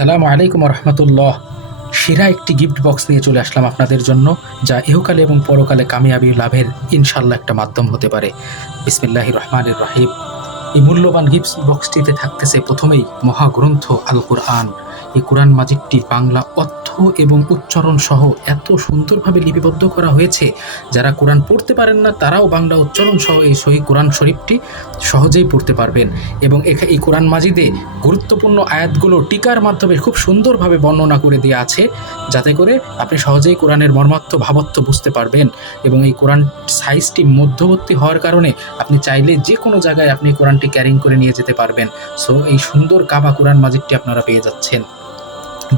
সালামু আলাইকুম রহমতুল্লাহ সেরা একটি গিফট বক্স নিয়ে চলে আসলাম আপনাদের জন্য, যা ইহকালে এবং পরকালে কামিয়াবি লাভের ইনশাল্লাহ একটা মাধ্যম হতে পারে। বিসমিল্লাহ রহমানের রাহিব এই মূল্যবান গিফট বক্সটিতে থাকতেছে প্রথমেই মহাগ্রন্থ আল কোরআন এই কোরআন মাজিদটি বাংলা অর্থ এবং উচ্চারণ সহ এত সুন্দরভাবে লিপিবদ্ধ করা হয়েছে, যারা কোরআন পড়তে পারেন না, তারাও বাংলা উচ্চারণ সহ এই সহি কোরআন শরীফটি সহজেই পড়তে পারবেন। এবং এখা এই কোরআন মাজিদে গুরুত্বপূর্ণ আয়াতগুলো টিকার মাধ্যমে খুব সুন্দরভাবে বর্ণনা করে দেওয়া আছে, যাতে করে আপনি সহজেই কোরআনের মর্মাত্ম ভাবত্ব বুঝতে পারবেন। এবং এই কোরআন সাইজটি মধ্যবর্তী হওয়ার কারণে আপনি চাইলে যে কোনো জায়গায় আপনি কোরআনটি ক্যারিং করে নিয়ে যেতে পারবেন। সো এই সুন্দর কাবা কোরআন মাজিদটি আপনারা পেয়ে যাচ্ছেন।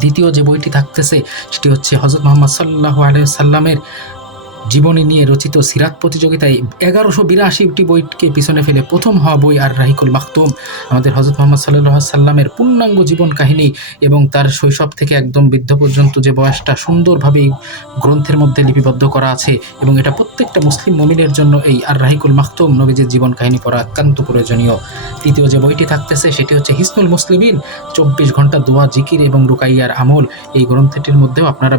দ্বিতীয় যে বইটি থাকতেছে সেটি হচ্ছে হজরত মোহাম্মদ সাল্লাহ আলিয়া সাল্লামের জীবনী নিয়ে রচিত সিরাত প্রতিযোগিতায় এগারোশো বিরাশিটি বইকে পিছনে ফেলে প্রথম হওয়া বই আর রাহিকুল মাখতুম, আমাদের হজরত মোহাম্মদ সাল্লাহ সাল্লামের পূর্ণাঙ্গ জীবন কাহিনী এবং তার শৈশব থেকে একদম বৃদ্ধ পর্যন্ত যে বয়সটা সুন্দরভাবে গ্রন্থের মধ্যে লিপিবদ্ধ করা আছে এবং এটা প্রত্যেকটা মুসলিম মমিনের জন্য এই আর রাহিকুল মাখতুম নবীজের জীবন কাহিনী পড়া একান্ত প্রয়োজনীয়। তৃতীয় যে বইটি থাকতেছে সেটি হচ্ছে হিসনুল মুসলিমিন, চব্বিশ ঘণ্টা দোয়া, জিকির এবং রুকাইয়ার আমল। এই গ্রন্থটির মধ্যেও আপনারা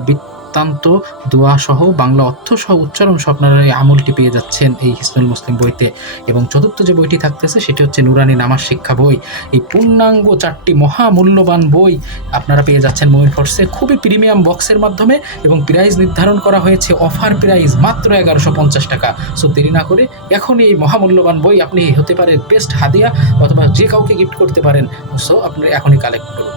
বৃত্তান্ত দোয়া সহ বাংলা অর্থ সহ উচ্চারণ সহ আপনারা এই আমলটি পেয়ে যাচ্ছেন এই হিসনুল মুসলিম বইতে। এবং চতুর্থ যে বইটি থাকতেছে, সেটি হচ্ছে নুরানি নামাজ শিক্ষা বই। এই পূর্ণাঙ্গ চারটি মহামূল্যবান বই আপনারা পেয়ে যাচ্ছেন ময়ূর ফোর্সে। খুবই প্রিমিয়াম বক্সের মাধ্যমে এবং প্রাইস নির্ধারণ করা হয়েছে, অফার প্রাইস মাত্র এগারোশো পঞ্চাশ টাকা। সো দেরি না করে এখনই এই মহামূল্যবান বই আপনি হতে পারে বেস্ট হাদিয়া অথবা যে কাউকে গিফট করতে পারেন। সো আপনি এখনই কালেক্ট করুন।